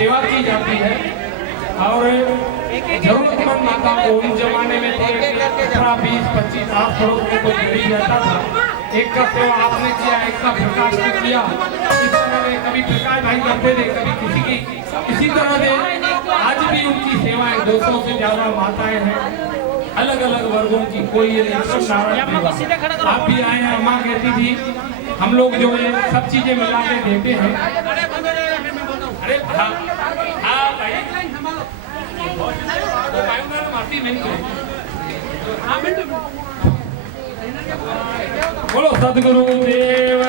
सेवा की जाती है और जरूरतमंद माता को उन जमाने में 18, 20, 25 8 करोड़ में कोई गरीब रहता था। एक का सेवा आपने किया, एक का प्रकाश ने किया। इस तरह में कभी प्रकाश भाई करते थे, कभी किसी की, इसी तरह से आज भी उनकी सेवाएं 200 से ज्यादा माताएं हैं, अलग अलग वर्गों की। कोई ये नहीं, आप भी आए हैं। अम्मा कहती थी हम लोग जो है सब चीजें मिला के देते हैं। अरे हाँ भाई, बोलो सदगुरु देव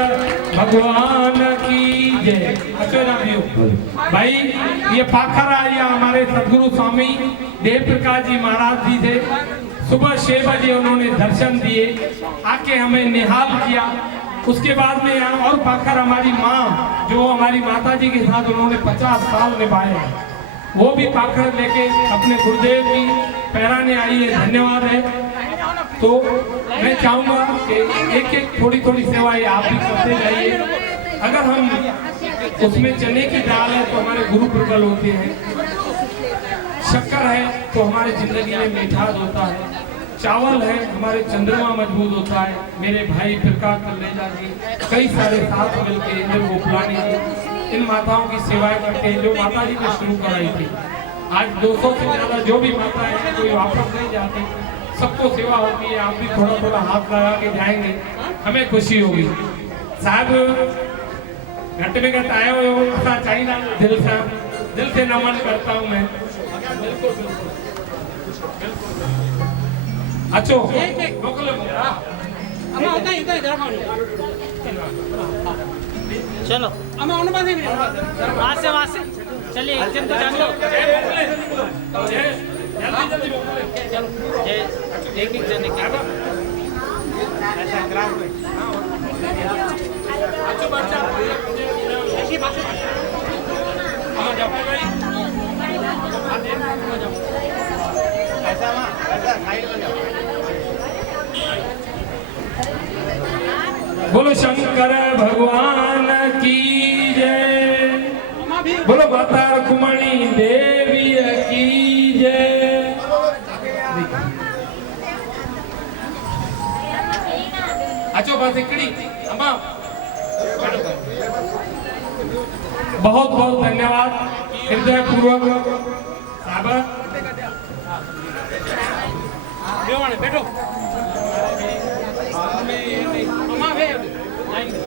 भगवान की जय। अच्छे नाम भाई, ये पाखर आया हमारे सदगुरु स्वामी देव प्रकाश जी महाराज जी थे। सुबह 6 बजे उन्होंने दर्शन दिए, आके हमें निहाल किया। उसके बाद में यहाँ और पाखर हमारी माँ, जो हमारी माता जी के साथ उन्होंने 50 साल निभाए हैं, वो भी पाखर लेके अपने गुरुदेव की पैराने आई है। धन्यवाद है। तो मैं चाहूंगा कि एक एक थोड़ी थोड़ी सेवाएं आप भी करते जाइए। अगर हम उसमें चने की दाल है तो हमारे गुरु प्रबल होते हैं, शक्कर है तो हमारे जिंदगी में मिठास होता है, चावल है हमारे चंद्रमा मजबूत होता है। मेरे भाई प्रकाश कल्लेजा जी कई सारे साथ मिलकर इंद्र गोपलानी जी इन माताओं की सेवाएं करते हैं, जो माता जी ने शुरू कराई थी। आज 200 से ज्यादा जो भी माता है कोई वापस नहीं जाती, सबको सेवा होती है। आप भी थोड़ा थोड़ा हाथ लगा के जाएंगे, हमें खुशी होगी। साहब घंटे में घंटा आए हुए हो चाहिए ना, दिल से नमन करता हूँ मैं। अच्छो चलो वहाँ से चलिए, एक जन तो जान लो। एक एक जन बोलो शंकर भगवान की जय। बोलो माता रुक्मणी देवी की जय। अच्छो बस इकड़ी अम्मा, बहुत बहुत धन्यवाद हृदय पूर्वक। बैठो।